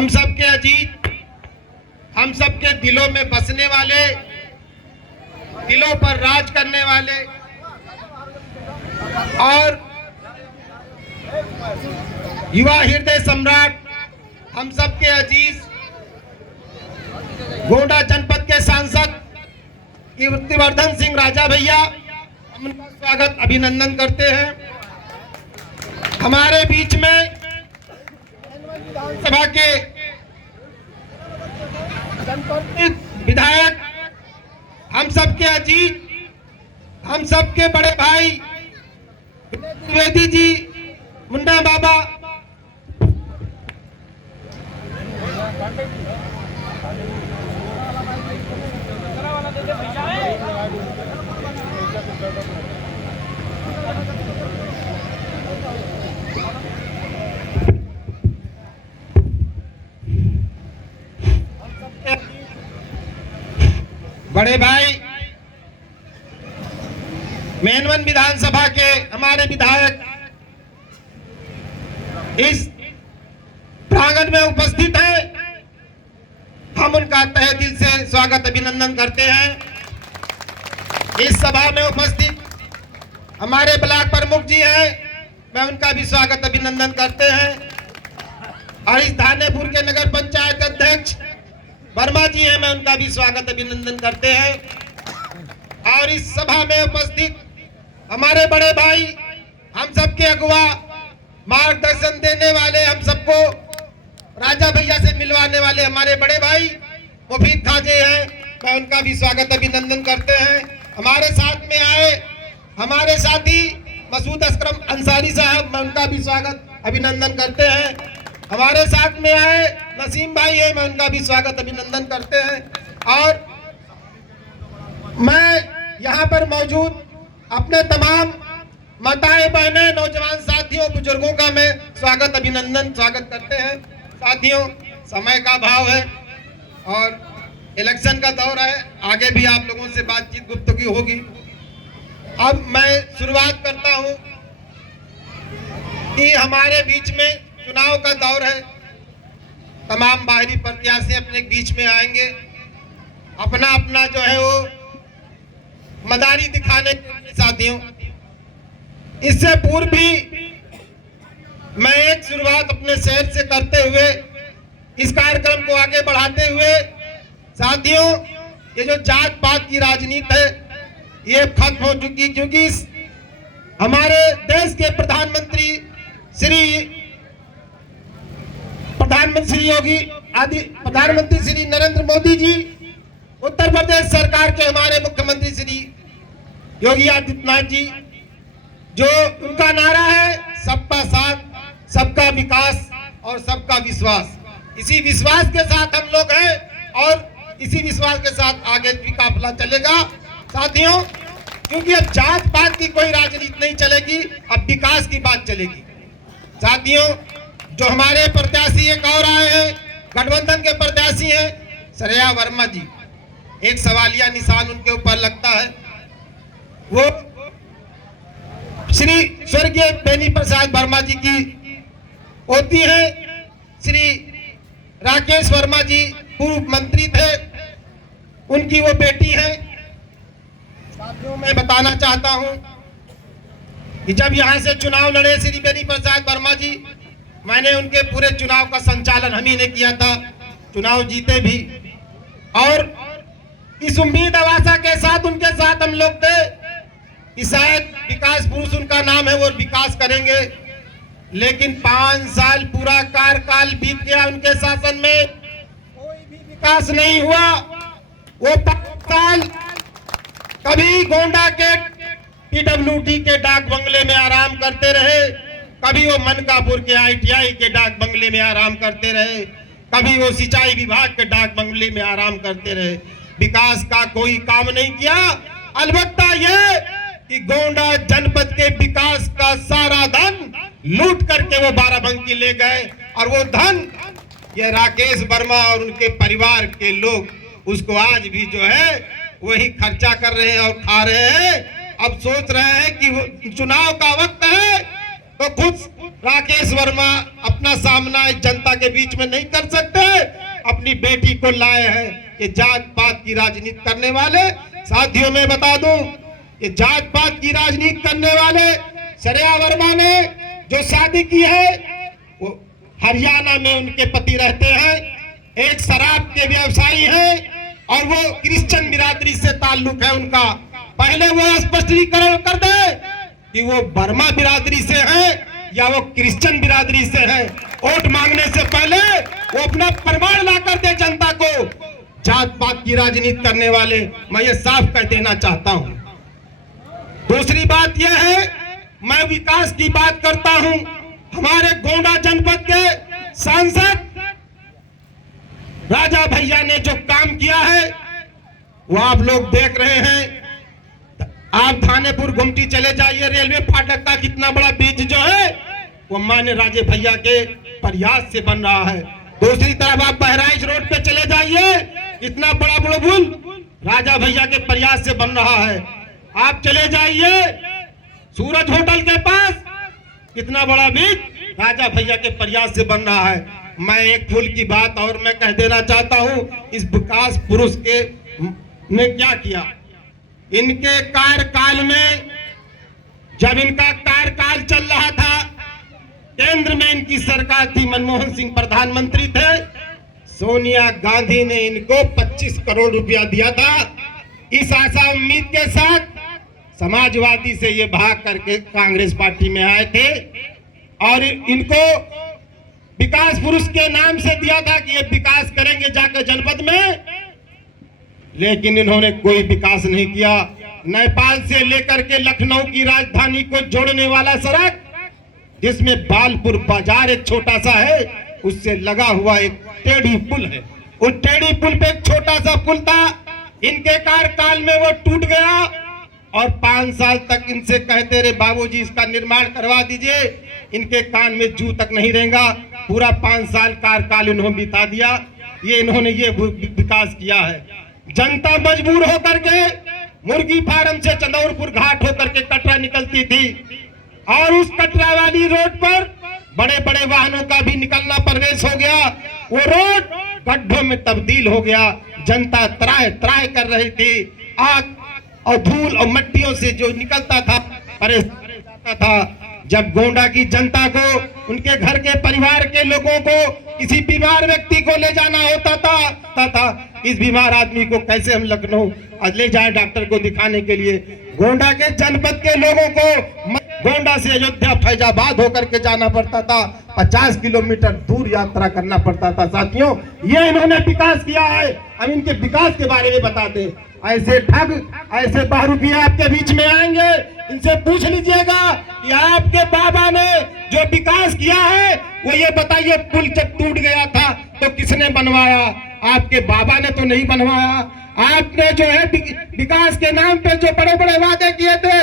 हम सब के अजीज, हम सब के दिलों में बसने वाले, दिलों पर राज करने वाले और युवा हृदय सम्राट, हम सब के अजीज गोंडा जनपद के सांसद कीर्तिवर्धन सिंह राजा भैया, हम उनका स्वागत अभिनंदन करते हैं। हमारे बीच में सभा के विधायक, हम सबके अजीज, हम सबके बड़े भाई द्विवेदी जी, मुन्ना बाबा, बड़े भाई मेनवन विधानसभा के हमारे विधायक इस प्रांगण में उपस्थित हैं। हम उनका तहे दिल से स्वागत अभिनंदन करते हैं। इस सभा में उपस्थित हमारे ब्लॉक प्रमुख जी हैं, मैं उनका भी स्वागत अभिनंदन करते हैं। और इस धानेपुर के नगर पंचायत अध्यक्ष वर्मा जी हैं, मैं उनका भी स्वागत अभिनंदन करते हैं। और इस सभा में उपस्थित हमारे बड़े भाई, हम सबके अगुवा, मार्गदर्शन देने वाले, हम सबको राजा भैया से मिलवाने वाले हमारे बड़े भाई मुफीद खाजे हैं, मैं उनका भी स्वागत अभिनंदन करते हैं। हमारे साथ में आए हमारे साथी मसूद असक्रम अंसारी साहब, मैं उनका भी स्वागत अभिनंदन करते हैं। हमारे साथ में आए नसीम भाई है, मैं उनका भी स्वागत अभिनंदन करते हैं। और मैं यहाँ पर मौजूद अपने तमाम माताएं, बहनें, नौजवान साथियों, बुजुर्गों का मैं स्वागत अभिनंदन स्वागत करते हैं। साथियों, समय का अभाव है और इलेक्शन का दौर है, आगे भी आप लोगों से बातचीत गुफ्तगू होगी। अब मैं शुरुआत करता हूँ कि हमारे बीच में चुनाव का दौर है, तमाम बाहरी प्रत्याशी अपने बीच में आएंगे, अपना अपना जो है वो मदारी दिखाने के। साथियों, इससे पूर्व भी मैं एक शुरुआत अपने शहर से करते हुए इस कार्यक्रम को आगे बढ़ाते हुए, साथियों, ये जो जात पात की राजनीति है ये खत्म हो चुकी, क्योंकि हमारे देश के प्रधानमंत्री श्री नरेंद्र मोदी जी, उत्तर प्रदेश सरकार के हमारे मुख्यमंत्री श्री योगी आदित्यनाथ जी, जो उनका नारा है सबका साथ, सबका विकास और सबका विश्वास, इसी विश्वास के साथ हम लोग हैं और इसी विश्वास के साथ आगे भी काफिला चलेगा। साथियों, क्योंकि अब जात पात की कोई राजनीति नहीं चलेगी, अब विकास की बात चलेगी। साथियों, जो हमारे प्रत्याशी एक और आए हैं, गठबंधन के प्रत्याशी हैं श्रेया वर्मा जी, एक सवालिया निशान उनके ऊपर लगता है। वो श्री स्वर्गीय बेनी प्रसाद वर्मा जी की होती है। श्री राकेश वर्मा जी पूर्व मंत्री थे, उनकी वो बेटी है। साथियों, मैं बताना चाहता हूं कि जब यहां से चुनाव लड़े श्री बेनी प्रसाद वर्मा जी, मैंने उनके पूरे चुनाव का संचालन हम ही ने किया था, चुनाव जीते भी। और इस उम्मीद आशा के साथ उनके साथ हम लोग थे कि शायद विकास पुरुष उनका नाम है, वो विकास करेंगे। लेकिन 5 साल पूरा कार्यकाल बीत गया उनके शासन में, कोई भी विकास नहीं हुआ। वो 5 साल कभी गोंडा के PWD के डाक बंगले में आराम करते रहे, कभी वो मनकापुर के ITI के डाक बंगले में आराम करते रहे, कभी वो सिंचाई विभाग के डाक बंगले में आराम करते रहे। विकास का कोई काम नहीं किया। अलबत्ता ये कि गोंडा जनपद के विकास का सारा धन लूट करके वो बाराबंकी ले गए, और वो धन ये राकेश वर्मा और उनके परिवार के लोग उसको आज भी जो है वही खर्चा कर रहे हैं और खा रहे हैं। अब सोच रहे हैं कि चुनाव का वक्त है तो खुद राकेश वर्मा अपना सामना जनता के बीच में नहीं कर सकते, अपनी बेटी को लाए हैं। ये जात पात की राजनीति करने वाले साथियों, में बता दूं, ये जात पात की राजनीति करने वाले श्रेया वर्मा ने जो शादी की है वो हरियाणा में उनके पति रहते हैं, एक शराब के व्यवसायी हैं और वो क्रिश्चियन बिरादरी से ताल्लुक है उनका। पहले वो स्पष्टीकरण कर दे कि वो वर्मा बिरादरी से हैं या वो क्रिश्चियन बिरादरी से हैं। वोट मांगने से पहले वो अपना प्रमाण ला कर दे जनता को। जात पात की राजनीति करने वाले, मैं ये साफ कह देना चाहता हूं। दूसरी बात यह है, मैं विकास की बात करता हूं। हमारे गोंडा जनपद के सांसद राजा भैया ने जो काम किया है वो आप लोग देख रहे हैं। आप थानेपुर गुमटी चले जाइए, रेलवे फाटक का कितना बड़ा ब्रिज जो है वो मान्य राजे भैया के प्रयास से बन रहा है। दूसरी तरफ आप बहराइच रोड पे चले जाइए, इतना बड़ा बुलबुल राजा भैया के प्रयास से बन रहा है। आप चले जाइए सूरज होटल के पास, कितना बड़ा ब्रिज राजा भैया के प्रयास से बन रहा है। मैं एक फूल की बात और मैं कह देना चाहता हूं, इस विकास पुरुष के ने क्या किया। इनके कार्यकाल में, जब इनका कार्यकाल चल रहा था, केंद्र में इनकी सरकार थी, मनमोहन सिंह प्रधानमंत्री थे, सोनिया गांधी ने इनको 25 करोड़ रुपया दिया था। इस आशा उम्मीद के साथ समाजवादी से ये भाग करके कांग्रेस पार्टी में आए थे और इनको विकास पुरुष के नाम से दिया था कि ये विकास करेंगे जाकर जनपद में, लेकिन इन्होंने कोई विकास नहीं किया। नेपाल से लेकर के लखनऊ की राजधानी को जोड़ने वाला सड़क, जिसमें बालपुर बाजार एक छोटा सा है, उससे लगा हुआ एक टेढ़ी पुल है। उस टेढ़ी पुल पे एक छोटा सा पुल था, इनके कार्यकाल में वो टूट गया और 5 साल तक इनसे कहते रहे बाबूजी इसका निर्माण करवा दीजिए, इनके कान में जू तक नहीं रहेगा। पूरा 5 साल कार्यकाल इन्होंने बिता दिया। ये इन्होंने ये विकास किया है। जनता मजबूर होकर के मुर्गी फार्म से चंदौरपुर घाट होकर के कटरा निकलती थी और उस कटरा वाली रोड पर बड़े बड़े वाहनों का भी निकलना प्रवेश हो गया। वो रोड गड्ढों में तब्दील हो गया। जनता त्राह त्राह कर रही थी। आग और धूल और मट्टियों से जो निकलता था, परेशान जाता था। जब गोंडा की जनता को, उनके घर के परिवार के लोगों को किसी बीमार व्यक्ति को ले जाना होता था, इस बीमार आदमी को कैसे हम लखनऊ ले जाए डॉक्टर को दिखाने के लिए। गोंडा के जनपद के लोगों को गोंडा से अयोध्या फैजाबाद होकर के जाना पड़ता था, 50 किलोमीटर दूर यात्रा करना पड़ता था। साथियों, ये इन्होंने विकास किया है। हम इनके विकास के बारे में बताते। ऐसे ठग, ऐसे बहरूपिया आपके बीच में आएंगे, इनसे पूछ लीजिएगा कि आपके बाबा ने जो विकास किया है वो ये बताइए, पुल जब टूट गया था तो किसने बनवाया? आपके बाबा ने तो नहीं बनवाया। आपने जो है विकास के नाम पे जो बड़े बड़े वादे किए थे